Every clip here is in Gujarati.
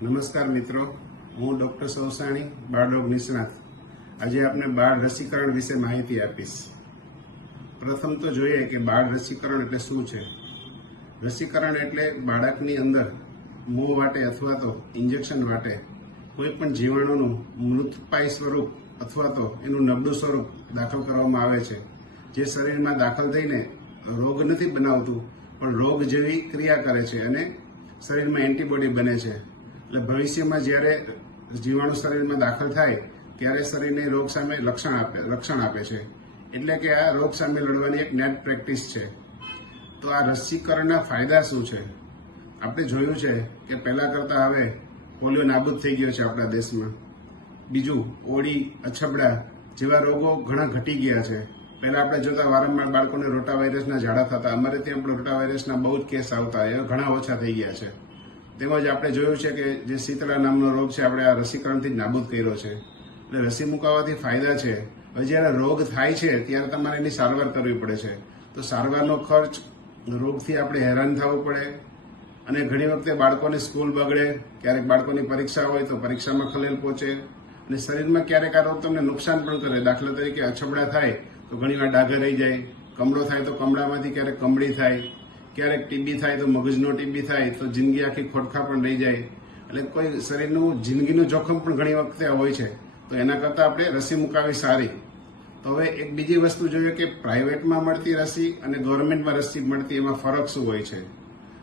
નમસ્કાર મિત્રો, હું ડોક્ટર સૌસાણી, બાળ રોગ નિષ્ણાત. આજે આપને બાળ રસીકરણ વિશે માહિતી આપીશ. પ્રથમ તો જોઈએ કે બાળ રસીકરણ એટલે શું છે. રસીકરણ એટલે બાળકની અંદર મોં વાટે અથવા તો ઇન્જેક્શન વાટે કોઈ પણ જીવાણુનું મૃતપાય સ્વરૂપ અથવા તો એનું નબળું સ્વરૂપ દાખલ કરવામાં આવે છે, જે શરીરમાં દાખલ થઈને રોગ નથી બનાવતું પણ રોગ જેવી ક્રિયા કરે છે અને શરીરમાં એન્ટીબોડી બને છે. એટલે ભવિષ્યમાં જ્યારે જીવાણુ શરીરમાં દાખલ થાય ત્યારે શરીરને રોગ સામે રક્ષણ આપે છે. એટલે કે આ રોગ સામે લડવાની એક નેટ પ્રેક્ટિસ છે. તો આ રસીકરણના ફાયદા શું છે? આપણે જોયું છે કે પહેલા કરતાં હવે પોલિયો નાબૂદ થઈ ગયો છે આપણા દેશમાં. બીજું, ઓડી, અછબડા જેવા રોગો ઘણા ઘટી ગયા છે. પહેલા આપણે જોતા વારંવાર બાળકોને રોટા વાયરસના ઝાડા થતા. અમારે ત્યાં પણ રોટા વાયરસના બહુ જ કેસ આવતા, એ ઘણા ઓછા થઈ ગયા છે. તેમજ આપણે જોયું છે કે જે શીતળા નામનો રોગ છે આપણે આ રસીકરણથી જ નાબૂદ કર્યો છે. એટલે રસી મુકાવવાથી ફાયદા છે. હવે જ્યારે રોગ થાય છે ત્યારે તમારે એની સારવાર કરવી પડે છે. તો સારવારનો ખર્ચ, રોગથી આપણે હેરાન થવું પડે અને ઘણી વખતે બાળકોની સ્કૂલ બગડે, ક્યારેક બાળકોની પરીક્ષા હોય તો પરીક્ષામાં ખલેલ પહોંચે અને શરીરમાં ક્યારેક આ રોગ તમને નુકસાન પણ કરે. દાખલા તરીકે અછબડા થાય તો ઘણીવાર ડાઘા રહી જાય, કમળો થાય તો કમળામાંથી ક્યારેક કમળી થાય, ક્યારેક ટીબી થાય તો મગજનો ટીબી થાય તો જિંદગી આખી ખોટખા પણ રહી જાય. એટલે કોઈ શરીરનું જિંદગીનું જોખમ પણ ઘણી વખતે હોય છે. તો એના કરતાં આપણે રસી મુકાવી સારી. તો હવે એક બીજી વસ્તુ જોઈએ કે પ્રાઇવેટમાં મળતી રસી અને ગવર્મેન્ટમાં રસી મળતી એમાં ફરક શું હોય છે.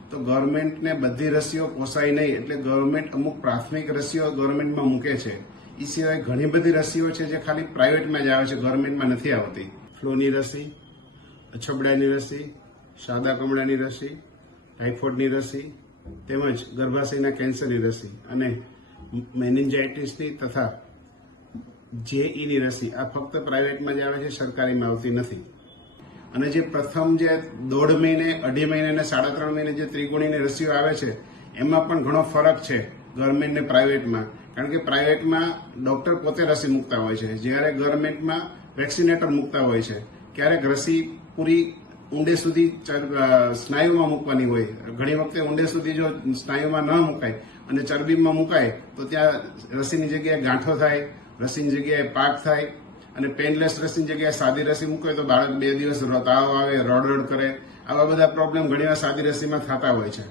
તો ગવર્મેન્ટને બધી રસીઓ પોસાય નહીં, એટલે ગવર્મેન્ટ અમુક પ્રાથમિક રસીઓ ગવર્મેન્ટમાં મૂકે છે. એ સિવાય ઘણી બધી રસીઓ છે જે ખાલી પ્રાઇવેટમાં જ આવે છે, ગવર્મેન્ટમાં નથી આવતી. ફ્લૂની રસી, અછબડાની રસી, સાદા કમળાની રસી, ટાઇફોઇડની રસી, તેમજ ગર્ભાશયના કેન્સરની રસી અને મેનિન્જાઇટિસની તથા જેઈની રસી આ ફક્ત પ્રાઇવેટમાં જ આવે છે, સરકારીમાં આવતી નથી. અને જે પ્રથમ જે 1.5 મહિને, 2.5 મહિને અને 3.5 મહિને જે ત્રિગુણીની રસીઓ આવે છે એમાં પણ ઘણો ફરક છે ગવર્મેન્ટ ને પ્રાઇવેટમાં. કારણ કે પ્રાઇવેટમાં ડોક્ટર પોતે રસી મૂકતા હોય છે, જ્યારે ગવર્મેન્ટમાં વેક્સિનેટર મૂકતા હોય છે. ક્યારેક રસી પૂરી ઊંડે સુધી સ્નાયુમાં મૂકવાની હોય. ઘણી વખતે ઊંડે સુધી જો સ્નાયુમાં ન મુકાય અને ચરબીમાં મુકાય તો ત્યાં રસીની જગ્યાએ ગાંઠો થાય, રસીની જગ્યાએ પાક થાય અને પેનલેસ રસીની જગ્યાએ સાદી રસી મૂકે તો બાળક 2 દિવસ તાવ આવે, રડ કરે. આવા બધા પ્રોબ્લેમ ઘણીવાર સાદી રસીમાં થતા હોય છે.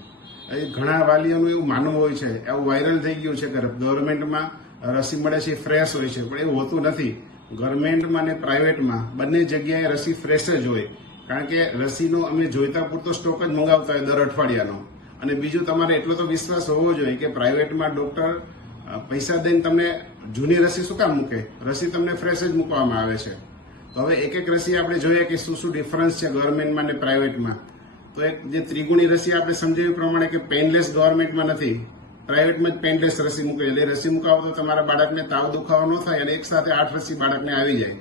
ઘણા વાલીઓનું એવું માનવું હોય છે, એવું વાયરલ થઈ ગયું છે કે ગવર્મેન્ટમાં રસી મળે છે ફ્રેશ હોય છે, પણ એવું હોતું નથી. ગવર્મેન્ટમાં અને પ્રાઇવેટમાં બંને જગ્યાએ રસી ફ્રેશ જ હોય. કારણ કે રસીનો અમે જોઈતા પૂરતો સ્ટોક જ મંગાવતા હોય દર અઠવાડિયાનો. અને બીજું, તમારે એટલો તો વિશ્વાસ હોવો જોઈએ કે પ્રાઇવેટમાં ડોક્ટર પૈસા દઈને તમને જૂની રસી શું કામ મૂકે, રસી તમને ફ્રેશ જ મૂકવામાં આવે છે. તો હવે એક રસી આપણે જોઈએ કે શું શું ડિફરન્સ છે ગવર્મેન્ટમાં અને પ્રાઇવેટમાં. તો એક જે ત્રિગુણી રસી આપણે સમજાવ્યું પ્રમાણે કે પેનલેસ ગવર્મેન્ટમાં નથી, પ્રાઇવેટમાં જ પેનલેસ રસી મૂકે. એટલે રસી મુકાવો તો તમારા બાળકને તાવ દુખાવો ન થાય અને એક સાથે 8 રસી બાળકને આવી જાય.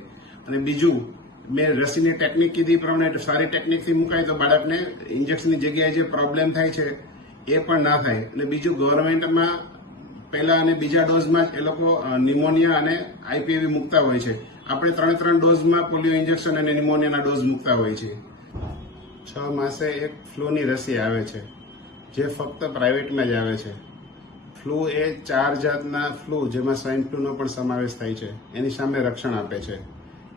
અને બીજું, મેં રસીની ટેકનિક કીધી પ્રમાણે સારી ટેકનિકથી મુકાય તો બાળકને ઇન્જેક્શનની જગ્યાએ જે પ્રોબ્લેમ થાય છે એ પણ ના થાય. અને બીજું, ગવર્મેન્ટમાં પહેલા અને બીજા ડોઝમાં જ એ લોકો નિમોનિયા અને આઈપીવી મૂકતા હોય છે. આપણે 3 ડોઝમાં પોલિયો ઇન્જેક્શન અને નિમોનિયાના ડોઝ મૂકતા હોય છે. 6 માસે એક ફ્લૂની રસી આવે છે જે ફક્ત પ્રાઇવેટમાં જ આવે છે. ફ્લૂ એ 4 જાતના ફ્લૂ, જેમાં સ્વાઇન ફ્લૂનો પણ સમાવેશ થાય છે, એની સામે રક્ષણ આપે છે.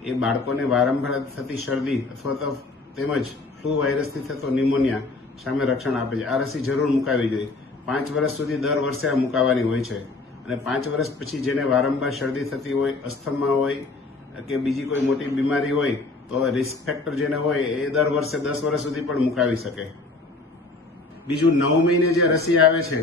એ બાળકોને વારંવાર થતી શરદી અથવા તો તેમજ ફ્લૂ વાયરસથી થતો નિમોનિયા સામે રક્ષણ આપે છે. આ રસી જરૂર મુકાવી જોઈએ. 5 વર્ષ સુધી દર વર્ષે આ મુકાવવાની હોય છે. અને 5 વર્ષ પછી જેને વારંવાર શરદી થતી હોય, અસ્થમા હોય કે બીજી કોઈ મોટી બીમારી હોય તો રિસ્ક ફેક્ટર જેને હોય એ દર વર્ષે 10 વર્ષ સુધી પણ મુકાવી શકે. બીજું, 9 મહિને જે રસી આવે છે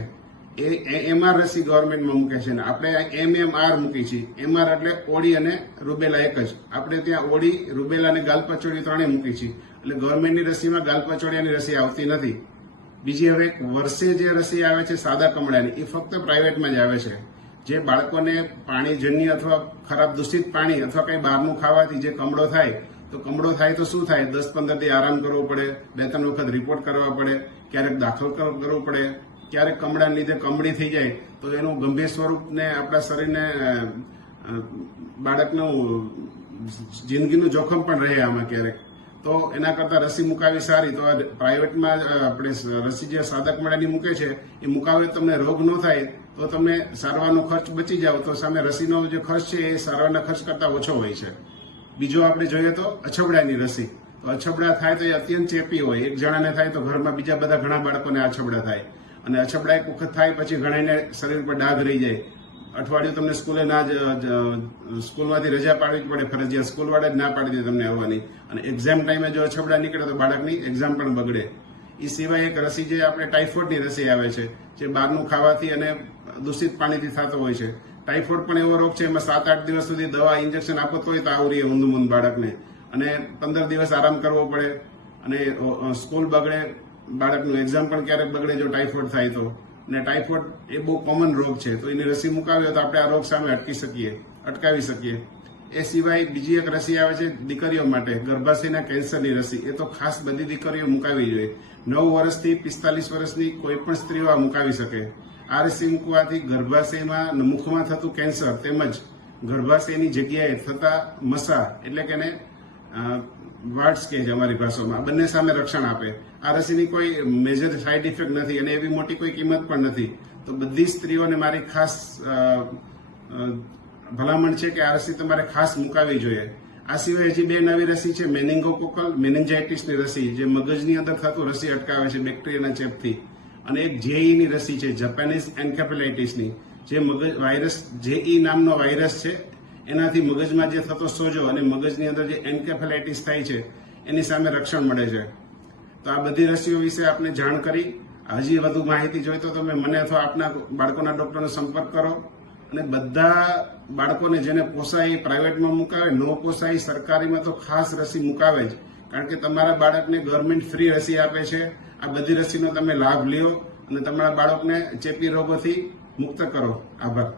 એ એમઆર રસી ગવર્મેન્ટમાં મૂકે છે. આપણે MMR મૂકી છે. MR એટલે ઓડી અને રૂબેલા એક જ. આપણે ત્યાં ઓડી, રૂબેલા અને ગાલપચોડી 3 મૂકી છે. એટલે ગવર્મેન્ટની રસીમાં ગાલપચોડિયાની રસી આવતી નથી. બીજી, હવે વર્ષે જે રસી આવે છે સાદા કમળાની, એ ફક્ત પ્રાઇવેટમાં જ આવે છે. જે બાળકોને પાણીજન્ય અથવા ખરાબ દૂષિત પાણી અથવા કંઈ બહારનું ખાવાથી જે કમળો થાય, તો કમળો થાય તો શું થાય, 10-15 દી આરામ કરવો પડે, 2-3 વખત રિપોર્ટ કરવા પડે, ક્યારેક દાખલ કરવું પડે. ક્યારેક કમળાને લીધે કમળી થઈ જાય તો એનું ગંભીર સ્વરૂપને આપણા શરીરને બાળકનું જિંદગીનું જોખમ પણ રહે આમાં ક્યારેક. તો એના કરતાં રસી મુકાવી સારી. તો આ પ્રાઇવેટમાં આપણે રસી જે સાદક મળેની મૂકે છે એ મુકાવે તમને રોગ ન થાય તો તમે સારવારનો ખર્ચ બચી જાવ. તો સામે રસીનો જે ખર્ચ છે એ સારવારના ખર્ચ કરતાં ઓછો હોય છે. બીજો આપણે જોઈએ તો અછબડાની રસી. તો અછબડા થાય તો એ અત્યંત ચેપી હોય. એક જણાને થાય તો ઘરમાં બીજા બધા ઘણા બાળકોને અછબડા થાય. અને અછબડા એક વખત થાય પછી ઘણાને શરીર પર ડાઘ રહી જાય. અઠવાડિયું તમને સ્કૂલે સ્કૂલમાંથી રજા પાડવી પડે ફરજિયાત. સ્કૂલવાળા જ ના પાડી દે તમને આવવાની. અને એક્ઝામ ટાઈમે જો અછબડા નીકળે તો બાળકની એક્ઝામ પણ બગડે. એ સિવાય એક રસી જે આપણે ટાઇફોઇડની રસી આવે છે, જે બહારનું ખાવાથી અને દૂષિત પાણીથી થતો હોય છે. ટાઇફોઇડ પણ એવો રોગ છે, એમાં 7-8 દિવસ સુધી દવા ઇન્જેક્શન આપો તોય તો આવરી ઊંધું મૂંધ બાળકને, અને 15 દિવસ આરામ કરવો પડે, અને સ્કૂલ બગડે, બાળકનું એક્ઝામ પણ ક્યારેક બગડે જો ટાઇફોઇડ થાય તો. અને ટાઇફોઇડ એ બહુ કોમન રોગ છે, તો એની રસી મુકાવી તો આપણે આ રોગ સામે અટકાવી શકીએ. એ સિવાય બીજી એક રસી આવે છે દીકરીઓ માટે, ગર્ભાશયના કેન્સરની રસી. એ તો ખાસ બધી દીકરીઓ મુકાવી જોઈએ. 9 વર્ષથી 45 વર્ષની કોઈ પણ સ્ત્રીઓ આ મુકાવી શકે. આ રસી મૂકવાથી ગર્ભાશયમાં મુખમાં થતું કેન્સર તેમજ ગર્ભાશયની જગ્યાએ થતા મસા, એટલે કે એને વાર્ડ્સ કહે છે અમારી ભાષામાં, બંને સામે રક્ષણ આપે. આ રસીની કોઈ મેજર સાઇડ ઇફેક્ટ નથી અને એવી મોટી કોઈ કિંમત પણ નથી. તો બધી સ્ત્રીઓને મારી ખાસ ભલામણ છે કે આ રસી તમારે ખાસ મુકાવી જોઈએ. આ સિવાય હજી 2 નવી રસી છે, મેનિંગોકોકલ મેનિન્જાઇટિસની રસી, જે મગજની અંદર થતું રસી અટકાવે છે બેક્ટેરિયાના ચેપથી. અને એક જેઈની રસી છે, જાપાનીઝ એન્કેફેલાઇટિસની, જે મગજ વાયરસ, જેઈ નામનો વાયરસ છે, એનાથી મગજમાં જે થતો સોજો અને મગજની અંદર જે એન્કેફેલાઇટિસ થાય છે એની સામે રક્ષણ મળે છે. તો આ બધી રસીઓ વિશે આપને જાણ કરી. હજી વધુ માહિતી જોઈ તો તમે મને અથવા આપના બાળકોના ડોક્ટરનો સંપર્ક કરો. અને બધા બાળકોને જેને પોસાય પ્રાઇવેટમાં મુકાવે, ન પોસાય સરકારીમાં તો ખાસ રસી મુકાવે જ, કારણ કે તમારા બાળકને ગવર્મેન્ટ ફ્રી રસી આપે છે. આ બધી રસીનો તમે લાભ લ્યો અને તમારા બાળકને ચેપી રોગોથી મુક્ત કરો. આભાર.